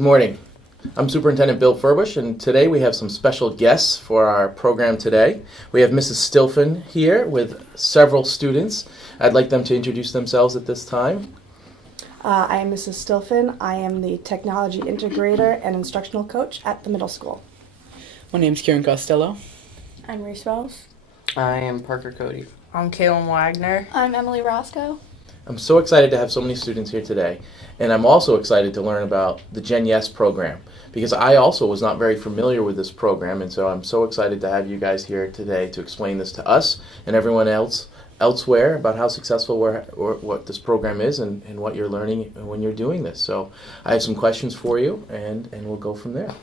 Good morning. I'm Superintendent Bill Furbush, and today we have some special guests for our program today. We have Mrs. Stilfen here with several students. I'd like them to introduce themselves at this time. I am Mrs. Stilfen. I am the Technology Integrator and Instructional Coach at the middle school. My name's Kieran Costello. I'm Reese Wells. I am Parker Cody. I'm Kaylin Wagner. I'm Emily Roscoe. I'm so excited to have so many students here today, and I'm also excited to learn about the Gen Yes program, because I also was not very familiar with this program, and so I'm so excited to have you guys here today to explain this to us and everyone else elsewhere about how successful or what this program is and what you're learning when you're doing this. So I have some questions for you, and we'll go from there.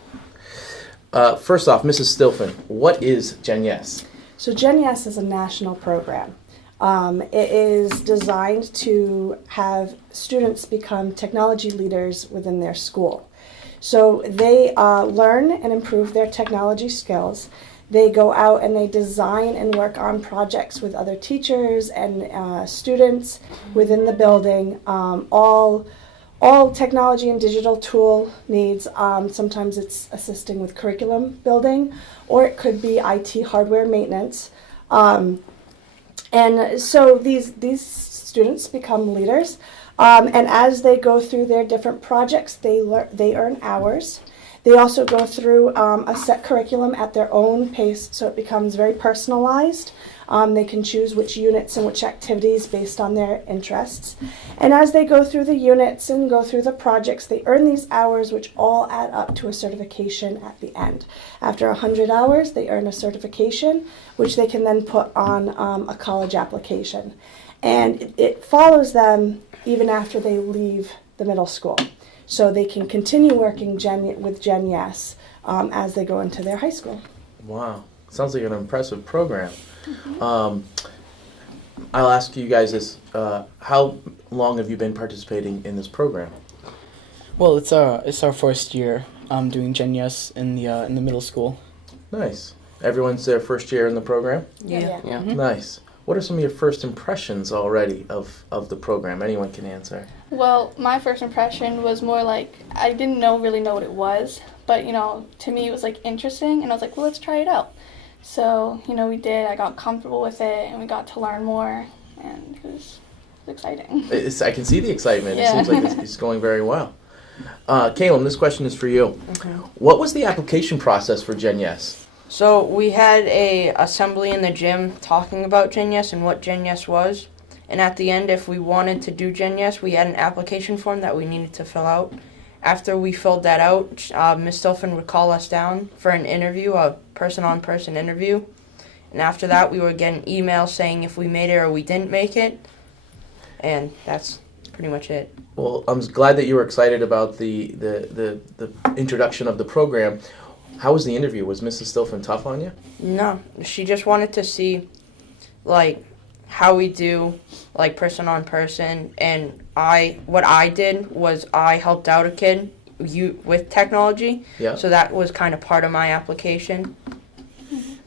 First off, Mrs. Stilfen, what is Gen Yes? So Gen Yes is a national program. It is designed to have students become technology leaders within their school. So they learn and improve their technology skills. They go out and they design and work on projects with other teachers and students within the building. All technology and digital tool needs. Sometimes it's assisting with curriculum building, or it could be IT hardware maintenance. And so these students become leaders, and as they go through their different projects, they earn hours. They also go through a set curriculum at their own pace, so it becomes very personalized. They can choose which units and which activities based on their interests. And as they go through the units and go through the projects, they earn these hours, which all add up to a certification at the end. After 100 hours, they earn a certification, which they can then put on a college application. And it follows them even after they leave the middle school. So they can continue working with Gen Yes as they go into their high school. Wow, sounds like an impressive program. I'll ask you guys this, how long have you been participating in this program? Well, it's our first year doing Gen Yes in the middle school. Nice. Everyone's their first year in the program? Yeah. Mm-hmm. Nice. What are some of your first impressions already of the program? Anyone can answer. Well, my first impression was more like I didn't really know what it was, but to me it was like interesting, and I was like, well, let's try it out. So we did. I got comfortable with it, and we got to learn more, and it was exciting. I can see the excitement. Yeah. It seems like it's going very well. Caleb, this question is for you. Okay. What was the application process for Gen Yes? So we had a assembly in the gym talking about Gen Yes and what Gen Yes was. And at the end, if we wanted to do Gen Yes, we had an application form that we needed to fill out. After we filled that out, Ms. Stilfen would call us down for an interview, a person-on-person interview. And after that, we would get an email saying if we made it or we didn't make it. And that's pretty much it. Well, I'm glad that you were excited about the introduction of the program. How was the interview? Was Mrs. Stilfen tough on you? No, she just wanted to see, how we do, person-on-person. And what I did was I helped out a kid with technology. Yeah. So that was kind of part of my application.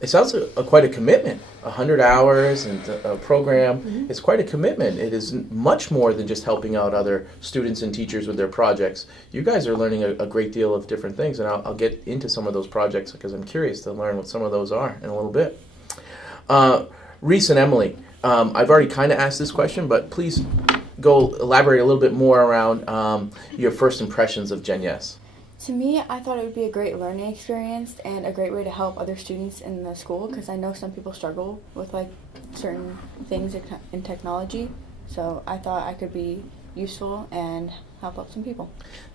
It sounds like quite a commitment. 100 hours and a program. Mm-hmm. It's quite a commitment. It is much more than just helping out other students and teachers with their projects. You guys are learning a great deal of different things, and I'll get into some of those projects because I'm curious to learn what some of those are in a little bit. Reese and Emily, I've already kind of asked this question, but please go elaborate a little bit more around your first impressions of Gen Yes. To me, I thought it would be a great learning experience and a great way to help other students in the school, because I know some people struggle with certain things in technology. So I thought I could be useful and help out some people.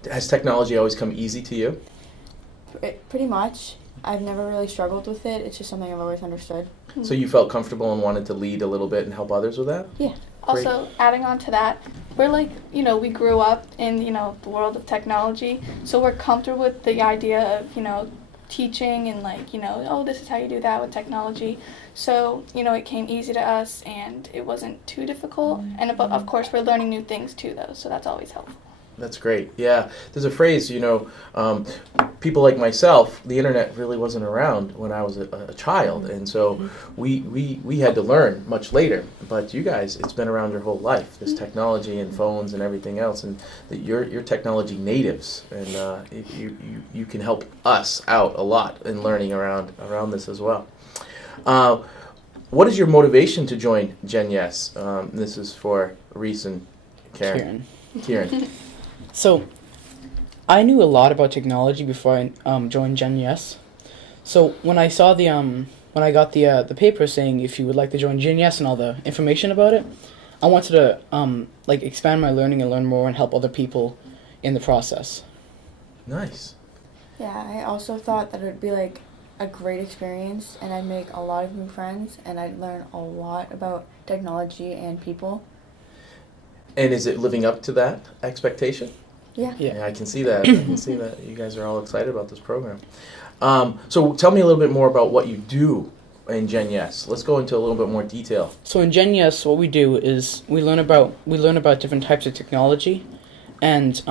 Has technology always come easy to you? Pretty much. I've never really struggled with it. It's just something I've always understood. So you felt comfortable and wanted to lead a little bit and help others with that? Yeah. Also, adding on to that, we're we grew up in, the world of technology, so we're comfortable with the idea of, teaching and oh, this is how you do that with technology. So, it came easy to us and it wasn't too difficult. And of course, we're learning new things too, though, so that's always helpful. That's great. Yeah, there's a phrase, people like myself, the internet really wasn't around when I was a child, and so we had to learn much later. But you guys, it's been around your whole life, this technology and phones and everything else, and that you're technology natives, and you can help us out a lot in learning around this as well. What is your motivation to join Gen Yes? This is for Reese and Kieran. So, I knew a lot about technology before I joined Gen Yes. So when I saw when I got the paper saying if you would like to join Gen Yes and all the information about it, I wanted to expand my learning and learn more and help other people in the process. Nice. Yeah, I also thought that it would be like a great experience, and I'd make a lot of new friends, and I'd learn a lot about technology and people. And is it living up to that expectation? Yeah. Yeah, I can see that. I can see that you guys are all excited about this program. So tell me a little bit more about what you do in Gen Yes. Let's go into a little bit more detail. So in Gen Yes, what we do is we learn about different types of technology, and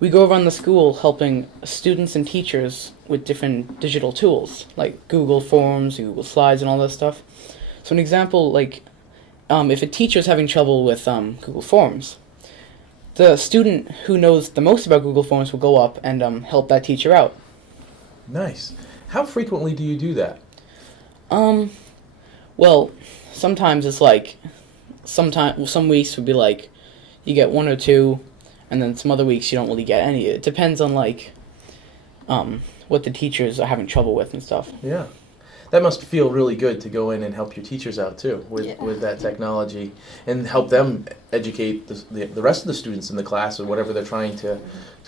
we go around the school helping students and teachers with different digital tools like Google Forms, Google Slides, and all that stuff. So an example, if a teacher is having trouble with Google Forms, the student who knows the most about Google Forms will go up and help that teacher out. Nice. How frequently do you do that? Well, sometimes it's some weeks would be like you get one or two, and then some other weeks you don't really get any. It depends on what the teachers are having trouble with and stuff. Yeah. That must feel really good to go in and help your teachers out too with that technology and help them educate the rest of the students in the class or whatever they're trying to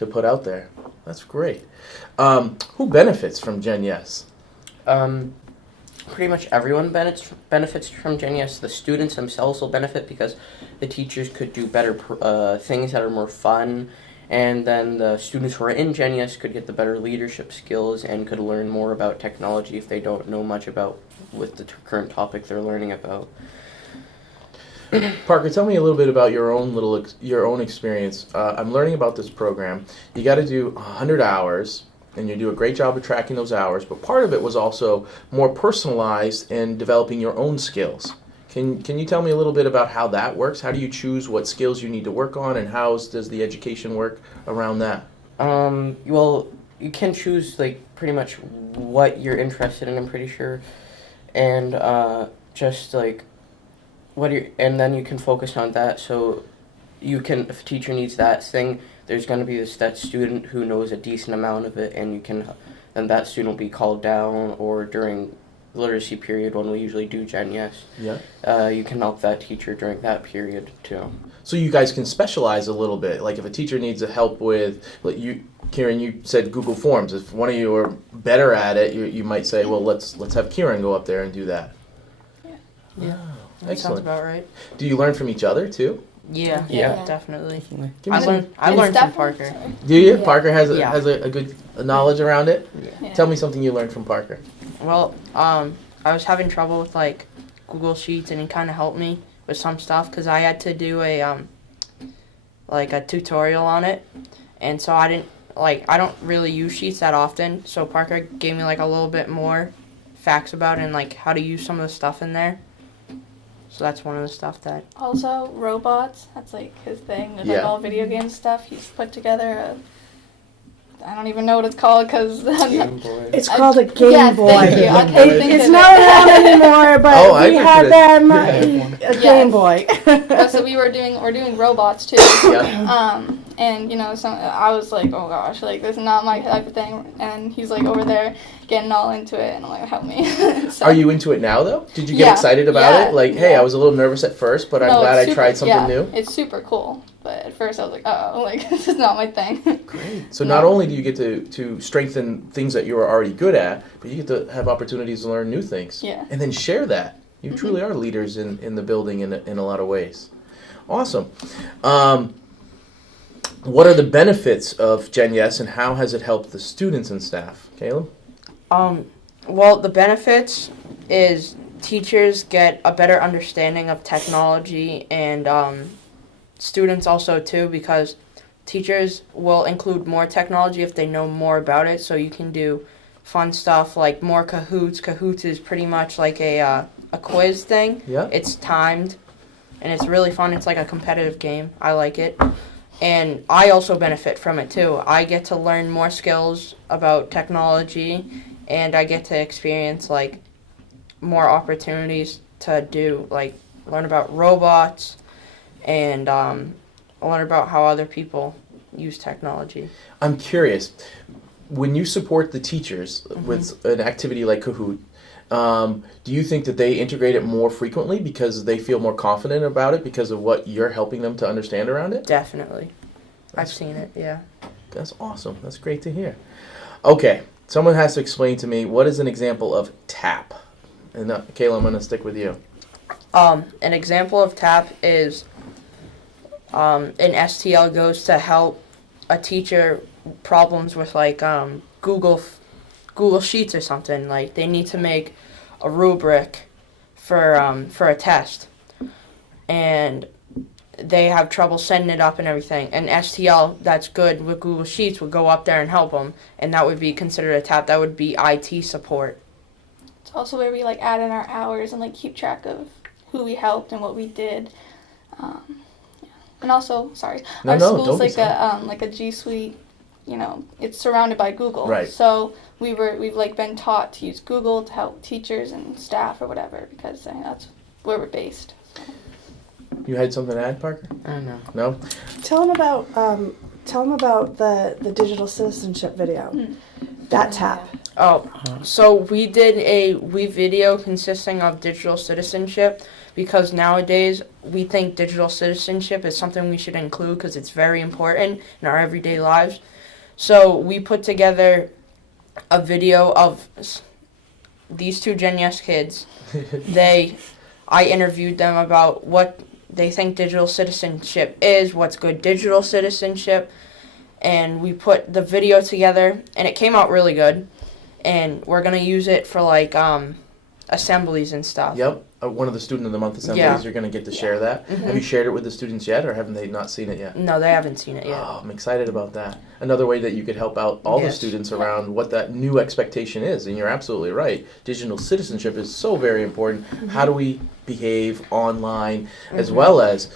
put out there. That's great. Who benefits from Gen Yes? Pretty much everyone benefits from Gen Yes. The students themselves will benefit because the teachers could do better things that are more fun, and then the students who are in Gen Yes could get the better leadership skills and could learn more about technology if they don't know much about with the current topic they're learning about. Parker, tell me a little bit about your own experience. I'm learning about this program. You got to do 100 hours, and you do a great job of tracking those hours. But part of it was also more personalized in developing your own skills. Can you tell me a little bit about how that works? How do you choose what skills you need to work on, and how does the education work around that? Well, you can choose pretty much what you're interested in, I'm pretty sure, and and then you can focus on that. So you can, if a teacher needs that thing, there's going to be that student who knows a decent amount of it, and then that student will be called down, or during literacy period when we usually do Gen Yes. Yeah. You can help that teacher during that period too. So you guys can specialize a little bit. Like if a teacher needs help with, Kieran, you said Google Forms. If one of you are better at it, you might say, well, let's have Kieran go up there and do that. Yeah. Oh, That sounds excellent. about right. Do you learn from each other too? Yeah, Yeah. definitely. Give me some- I learned from Parker. Do you? Yeah. Parker has Yeah. a good knowledge around it. Yeah. Tell me something you learned from Parker. Well, I was having trouble with Google Sheets, and he kind of helped me with some stuff because I had to do a tutorial on it, and so I don't really use Sheets that often. So Parker gave me a little bit more facts about it and how to use some of the stuff in there. So that's one of the stuff that. Also, robots. That's his thing. With Yeah. all video game stuff. He's put together I don't even know what it's called because. Game Boy. It's called a Game Yes, Boy. thank you. I couldn't think It's of not it. around anymore, but Oh, I we pictured had it. them Yeah. a Game Boy. So we're doing robots too. Yeah. And I was like, oh gosh, this is not my type of thing. And he's over there getting all into it, and I'm like, help me. So, Are you into it now though? Did you get Yeah. excited about Yeah. it? Hey, Yeah. I was a little nervous at first, but I'm No, glad it's I tried super- something yeah, new. It's super cool, but at first I was like, oh, this is not my thing. Great. So No. not only do you get to strengthen things that you are already good at, but you get to have opportunities to learn new things. Yeah. And then share that. You truly are leaders in the building in a lot of ways. Awesome. What are the benefits of Gen Yes, and how has it helped the students and staff? Caleb? Well, the benefits is teachers get a better understanding of technology, and students also too, because teachers will include more technology if they know more about it, so you can do fun stuff like more Kahoots. Kahoots is pretty much like a quiz thing. Yeah. It's timed, and it's really fun. It's like a competitive game. I like it. And I also benefit from it too. I get to learn more skills about technology, and I get to experience like more opportunities to do, like learn about robots and learn about how other people use technology. I'm curious, when you support the teachers with an activity like Kahoot, do you think that they integrate it more frequently because they feel more confident about it because of what you're helping them to understand around it? Definitely. I've seen it, yeah. That's awesome. That's great to hear. Okay, someone has to explain to me what is an example of TAP. And Kayla, I'm going to stick with you. An example of TAP is an STL goes to help a teacher problems with like Google Sheets or something. Like they need to make a rubric for a test, and they have trouble setting it up and everything. And STL that's good with Google Sheets would go up there and help them, and that would be considered a TAP. That would be IT support. It's also where we like add in our hours and like keep track of who we helped and what we did. Yeah. And also, sorry, our school's like a G Suite. You know, it's surrounded by Google. Right. So we've like been taught to use Google to help teachers and staff or whatever because that's where we're based. So. You had something to add, Parker? I don't know. No? Tell them about the digital citizenship video. That TAP. Oh, so we did a video consisting of digital citizenship because nowadays we think digital citizenship is something we should include because it's very important in our everyday lives. So we put together a video of these two Gen Yes kids. I interviewed them about what they think digital citizenship is, what's good digital citizenship, and we put the video together, and it came out really good. And we're going to use it for, like, assemblies and stuff. Yep. One of the Student of the Month assemblies, Yeah. you're going to get to share that. Mhm. Have you shared it with the students yet, or haven't they not seen it yet? No, they haven't seen it yet. Oh, I'm excited about that. Another way that you could help out all the Yes. students around what that new expectation is. And you're absolutely right. Digital citizenship is so very important. How do we behave online as well as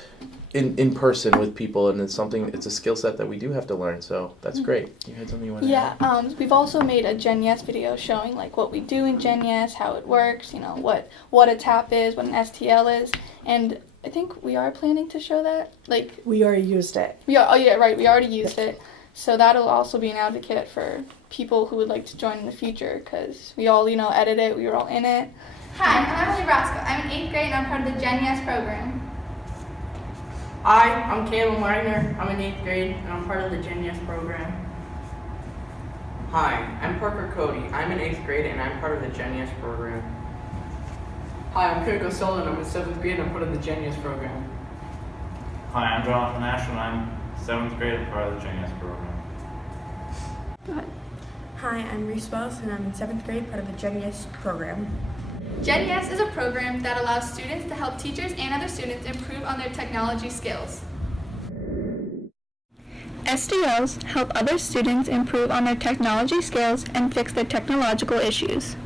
in person with people? And it's a skill set that we do have to learn. So that's great. You had something you wanted to add? Yeah, we've also made a Gen Yes video showing like what we do in Gen Yes, how it works, you know, what a TAP is, what an STL is, and I think we are planning to show that. Like We already used it. we already used it, so that'll also be an advocate for people who would like to join in the future because we all edit it, we were all in it. Hi, I'm Emily Roscoe. I'm in 8th grade and I'm part of the Gen Yes program. Hi, I'm Caleb Wagner. I'm in 8th grade and I'm part of the Gen Yes program. Hi, I'm Parker Cody. I'm in 8th grade and I'm part of the Gen Yes program. Hi, I'm Kirko Solon. I'm in 7th grade and I'm part of the Gen Yes program. Hi, I'm Jonathan Ashland. I'm 7th grade and part of the Gen Yes program. Go ahead. Hi, I'm Reese Wells and I'm in 7th grade, part of the Gen Yes program. Gen Yes is a program that allows students to help teachers and other students improve on their technology skills. SDLs help other students improve on their technology skills and fix their technological issues.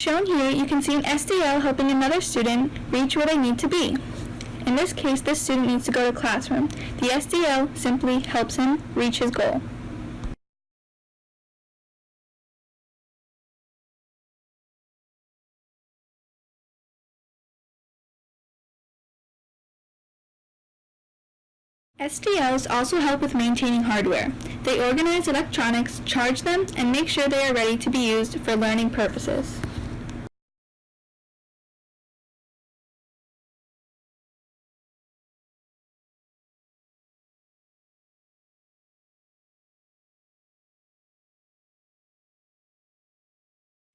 Shown here, you can see an SDL helping another student reach where they need to be. In this case, this student needs to go to classroom. The SDL simply helps him reach his goal. SDLs also help with maintaining hardware. They organize electronics, charge them, and make sure they are ready to be used for learning purposes.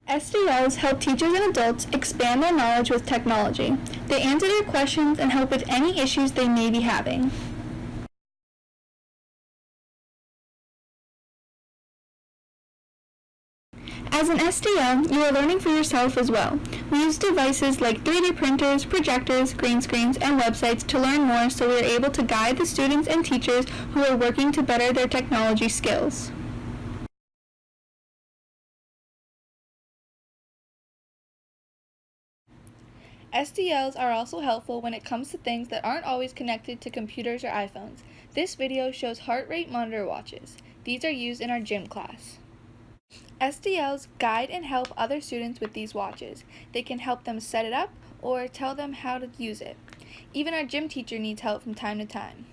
SDLs help teachers and adults expand their knowledge with technology. They answer their questions and help with any issues they may be having. As an SDL, you are learning for yourself as well. We use devices like 3D printers, projectors, green screens, and websites to learn more, so we are able to guide the students and teachers who are working to better their technology skills. SDLs are also helpful when it comes to things that aren't always connected to computers or iPhones. This video shows heart rate monitor watches. These are used in our gym class. SDLs guide and help other students with these watches. They can help them set it up or tell them how to use it. Even our gym teacher needs help from time to time.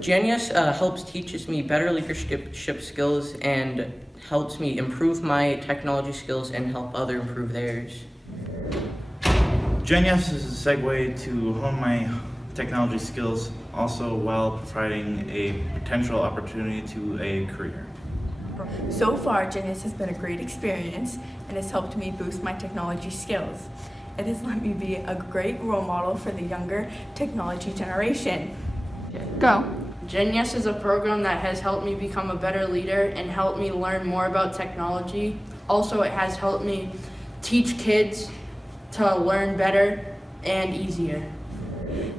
Genius helps teaches me better leadership skills and helps me improve my technology skills and help others improve theirs. Genius is a segue to hone my technology skills, also while providing a potential opportunity to a career. So far, Genius has been a great experience and has helped me boost my technology skills. It has let me be a great role model for the younger technology generation. Go. Genius is a program that has helped me become a better leader and helped me learn more about technology. Also, it has helped me teach kids to learn better and easier.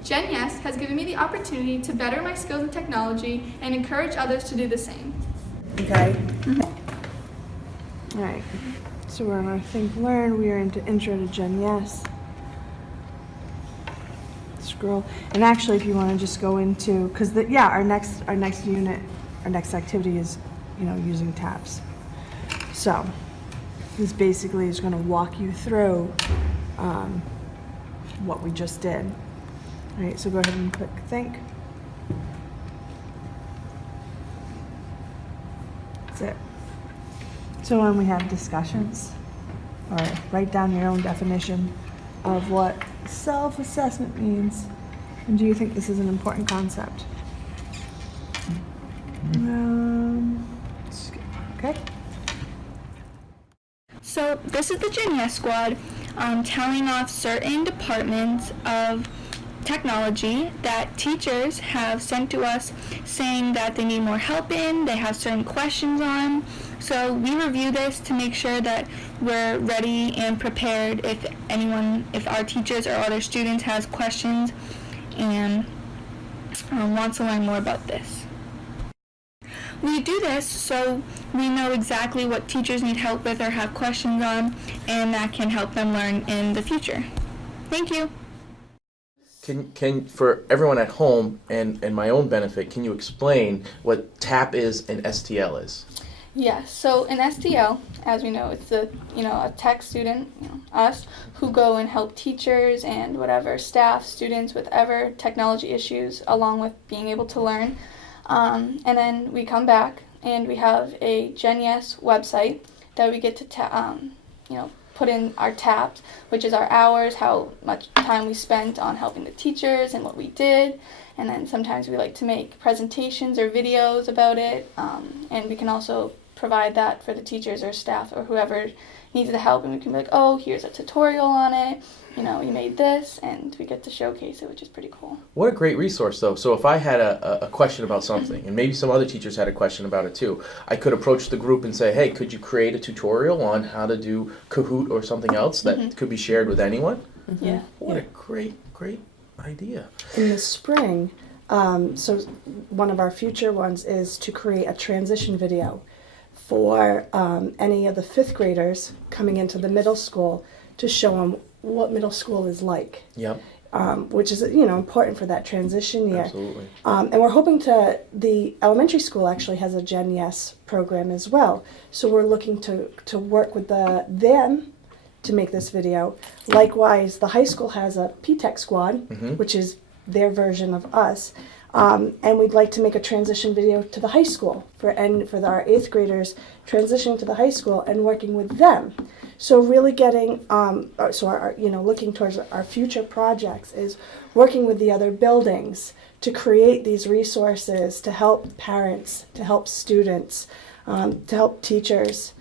Gen Yes has given me the opportunity to better my skills in technology and encourage others to do the same. Okay. All right. So we're on our Think Learn. We are into Intro to Gen Yes. Scroll. And actually, if you want to just go into, because our next unit, our next activity is, using tabs. So this basically is going to walk you through what we just did. All right. So go ahead and click Think. That's it. So when we have discussions, or write down your own definition of what self-assessment means, and do you think this is an important concept? Okay. So this is the Gen Yes squad telling off certain departments of technology that teachers have sent to us saying that they need more help in, they have certain questions on. So we review this to make sure that we're ready and prepared if our teachers or other students has questions and wants to learn more about this. We do this so we know exactly what teachers need help with or have questions on, and that can help them learn in the future. Thank you. Can for everyone at home and my own benefit, can you explain what TAP is and STL is? Yes, so in SDL, as we know, it's a tech student, us, who go and help teachers and whatever staff, students with ever technology issues, along with being able to learn. And then we come back and we have a Gen Yes website that we get to put in our tabs, which is our hours, how much time we spent on helping the teachers and what we did. And then sometimes we like to make presentations or videos about it, and we can also provide that for the teachers or staff or whoever needs the help, and we can be like, oh, here's a tutorial on it, you made this, and we get to showcase it, which is pretty cool. What a great resource, though. So if I had a question about something, and maybe some other teachers had a question about it too, I could approach the group and say, hey, could you create a tutorial on how to do Kahoot or something else that could be shared with anyone? Mm-hmm. Yeah. What a great idea. In the spring, so one of our future ones is to create a transition video for any of the 5th graders coming into the middle school to show them what middle school is like. Yep. Which is important for that transition year. Absolutely. And we're hoping the elementary school actually has a Gen Yes program as well. So we're looking to work with them to make this video. Likewise, the high school has a P-Tech squad, which is their version of us. And we'd like to make a transition video to the high school for our 8th graders transitioning to the high school and working with them. So really getting, looking towards our future projects is working with the other buildings to create these resources to help parents, to help students, to help teachers,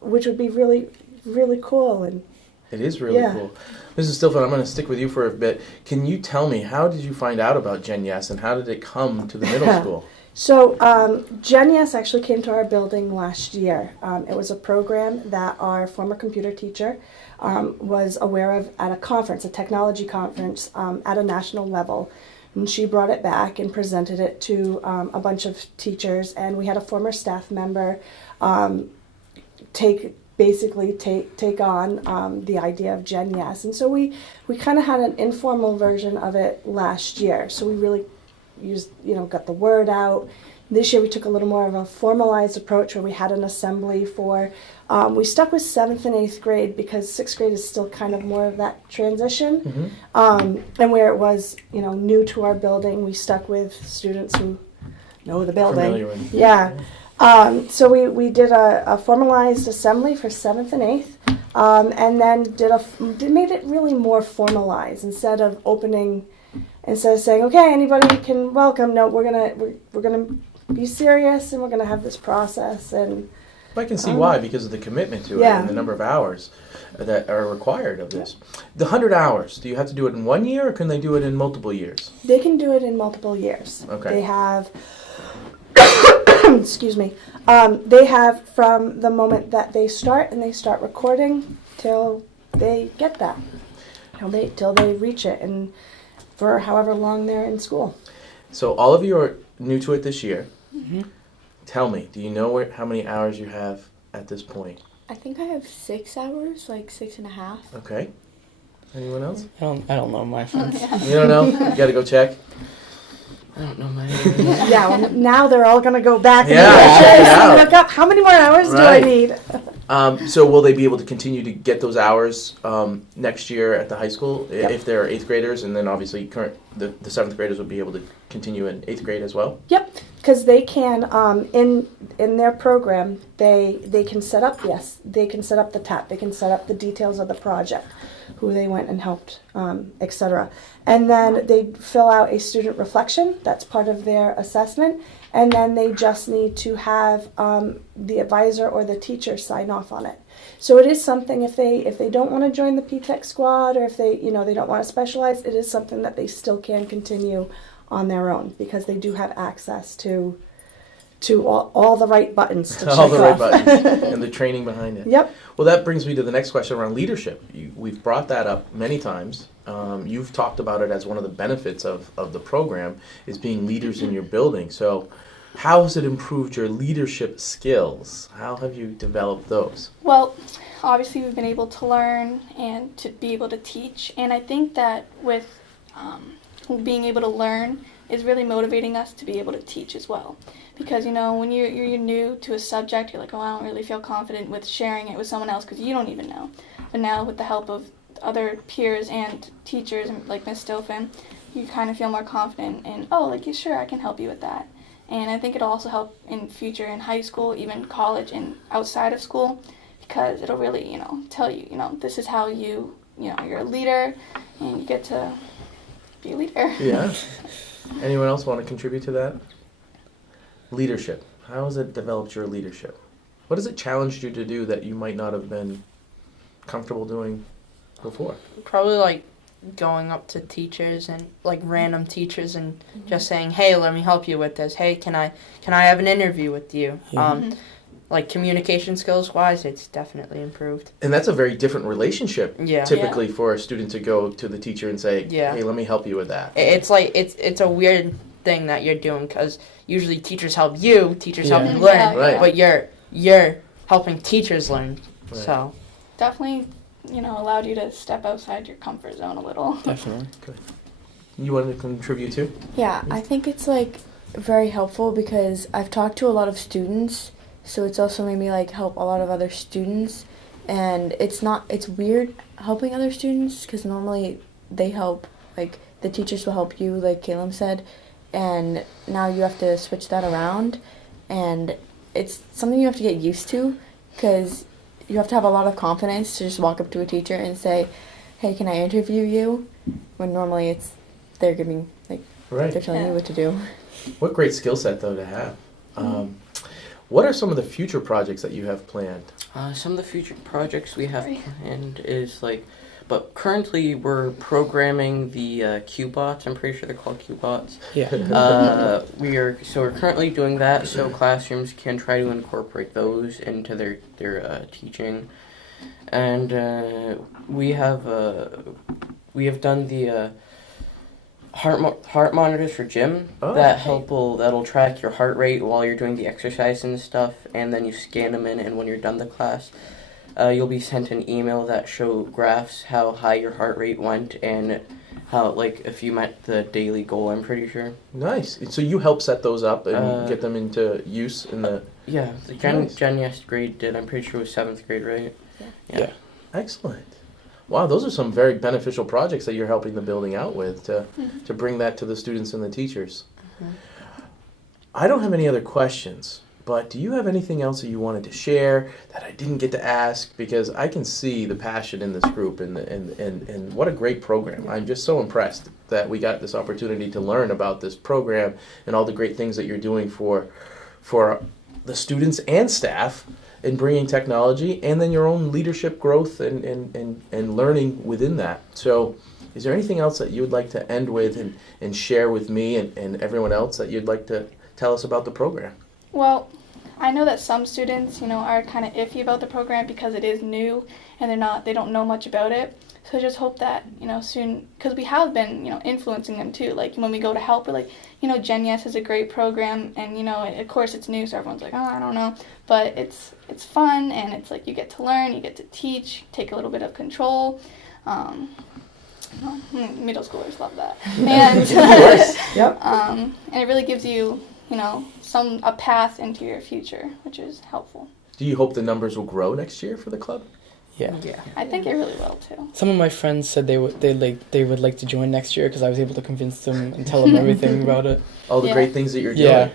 which would be really, really cool. And It is really Yeah. cool. Mrs. Stilfen, I'm going to stick with you for a bit. Can you tell me, how did you find out about Gen Yes, and how did it come to the middle school? So Gen Yes actually came to our building last year. It was a program that our former computer teacher was aware of at a conference, a technology conference at a national level. And she brought it back and presented it to a bunch of teachers, and we had a former staff member take on the idea of Gen Yes. And so we kind of had an informal version of it last year. So we really got the word out. This year we took a little more of a formalized approach where we had an assembly for, we stuck with 7th and 8th grade because 6th grade is still kind of more of that transition. And where it was, new to our building, we stuck with students who know the building. Familiar with. Yeah. So we did a formalized assembly for 7th and 8th, and then made it really more formalized instead of saying, okay, anybody can welcome. No, we're gonna be serious, and we're gonna have this process. And I can see why, because of the commitment to it and the number of hours that are required of this. The 100 hours, do you have to do it in 1 year, or can they do it in multiple years? They can do it in multiple years. Okay. They have, excuse me, they have from the moment that they start recording till they get that, till they reach it, and for however long they're in school. So all of you are new to it this year. Tell me, do you know how many hours you have at this point? I think I have 6 hours, like 6.5. Okay. Anyone else? I don't know my friends. You don't know? You got to go check. I don't know my Yeah, well, now they're all going to go back and look up how many more hours do I need. So will they be able to continue to get those hours next year at the high school if they're 8th graders, and then obviously the 7th graders will be able to continue in 8th grade as well? Yep, because they can in their program they can set up they can set up the TAP, they can set up the details of the project, who they went and helped, etc. And then they fill out a student reflection. That's part of their assessment. And then they just need to have the advisor or the teacher sign off on it. So it is something, if they don't want to join the P-Tech squad, or if they don't want to specialize, it is something that they still can continue on their own, because they do have access to all the right buttons to check off. All the right buttons and the training behind it. Yep. Well, that brings me to the next question around leadership. We've brought that up many times. You've talked about it as one of the benefits of the program is being leaders in your building. So how has it improved your leadership skills? How have you developed those? Well, obviously we've been able to learn and to be able to teach, and I think that with being able to learn is really motivating us to be able to teach as well. Because, when you're new to a subject, you're like, oh, I don't really feel confident with sharing it with someone else because you don't even know. But now with the help of other peers and teachers, like Ms. Stilfen, you kind of feel more confident in, sure, I can help you with that. And I think it'll also help in future in high school, even college and outside of school, because it'll really, tell you, this is how you're a leader and you get to be a leader. Yeah. Anyone else want to contribute to that? Leadership. How has it developed your leadership? What has it challenged you to do that you might not have been comfortable doing before? Probably going up to teachers and random teachers and just saying, hey, let me help you with this. Hey, can I have an interview with you? Yeah. Communication skills wise, it's definitely improved. And that's a very different relationship typically Yeah. Mm-hmm. for a student to go to the teacher and say, hey, let me help you with that. It's it's a weird thing that you're doing, because usually teachers help you learn, Right. but you're helping teachers learn. Right. So Definitely, allowed you to step outside your comfort zone a little. Definitely. You wanted to contribute too? Yeah, I think it's very helpful because I've talked to a lot of students, so it's also made me help a lot of other students, and it's weird helping other students because normally they help, the teachers will help you, like Caleb said, and now you have to switch that around, and it's something you have to get used to because you have to have a lot of confidence to just walk up to a teacher and say, hey, can I interview you? When normally they're they're telling you what to do. What great skill set though to have. What are some of the future projects that you have planned? Some of the future projects we have planned is but currently we're programming the Q-bots. I'm pretty sure they're called Q-bots. Yeah. We're currently doing that so classrooms can try to incorporate those into their teaching, and we have done the heart monitors for gym that'll track your heart rate while you're doing the exercise and stuff, and then you scan them in, and when you're done the class, you'll be sent an email that show graphs how high your heart rate went and how if you met the daily goal. I'm pretty sure. Nice. So you help set those up and get them into use in the. Yeah, the Gen Yes grade did. I'm pretty sure it was 7th grade, right? Yeah. Excellent. Wow, those are some very beneficial projects that you're helping the building out with to bring that to the students and the teachers. Mm-hmm. I don't have any other questions, but do you have anything else that you wanted to share that I didn't get to ask? Because I can see the passion in this group and what a great program. I'm just so impressed that we got this opportunity to learn about this program and all the great things that you're doing for the students and staff in bringing technology, and then your own leadership growth and learning within that. So is there anything else that you would like to end with and share with me and everyone else that you'd like to tell us about the program? Well, I know that some students, are kind of iffy about the program because it is new and they don't know much about it. So I just hope that, soon, because we have been, influencing them too. Like when we go to help, we're like, Gen Yes is a great program, and of course it's new, so everyone's like, oh, I don't know, but it's fun, and it's like you get to learn, you get to teach, take a little bit of control. Middle schoolers love that, and Yep. And it really gives you, a path into your future, which is helpful. Do you hope the numbers will grow next year for the club? Yeah. I think it really will too. Some of my friends said they would like to join next year because I was able to convince them and tell them everything about it. All the great things that you're doing. Yeah.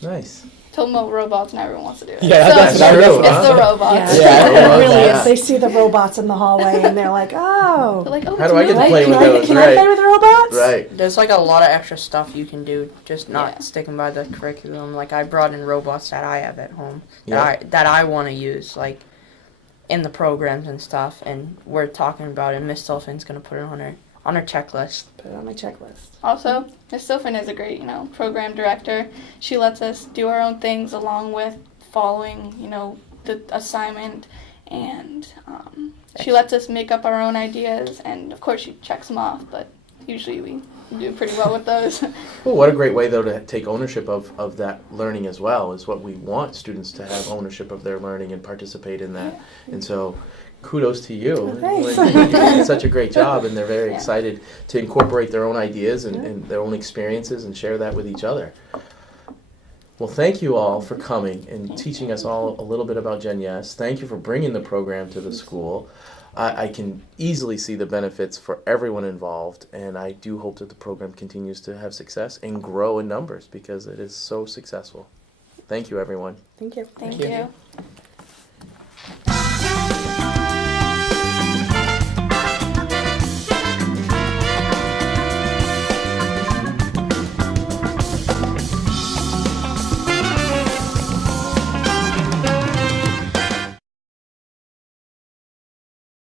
Nice. Told them about robots and everyone wants to do it. Yeah, so that's true. It's the robots. Yeah, Yeah. it really Yeah. is. They see the robots in the hallway and they're like, oh. They're like, oh, How do I get to Right? play with those? Can I play with robots? Right. There's a lot of extra stuff you can do, just not Yeah. sticking by the curriculum. I brought in robots that I have at home Yeah. that I want to use, in the programs and stuff. And we're talking about it. Miss Sylphan's gonna put it on her checklist. Put it on my checklist. Also, Miss Sylphan is a great, program director. She lets us do our own things along with following, the assignment, and she lets us make up our own ideas, and of course she checks them off, but usually we do pretty well with those. Well, what a great way, though, to take ownership of that learning as well, is what we want students to have ownership of their learning and participate in that. And so kudos to you. Thanks. You did such a great job, and they're very excited to incorporate their own ideas and their own experiences and share that with each other. Well, thank you all for coming and teaching us all a little bit about Gen Yes. Thank you for bringing the program to the school. I can easily see the benefits for everyone involved, and I do hope that the program continues to have success and grow in numbers because it is so successful. Thank you, everyone. Thank you. Thank you.